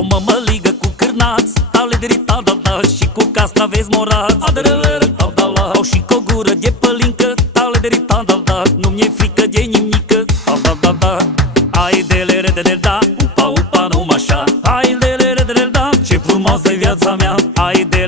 Au mămăligă cu cârnați, talederi-ta, da, și cu castraveți morați. Au și cu o gură de pălincă, talederi-ta, da, nu mi-e frică de nimică. Hai de da, upa, upa, numai așa. Hai de da, ce frumoasă-i viața mea. Hai de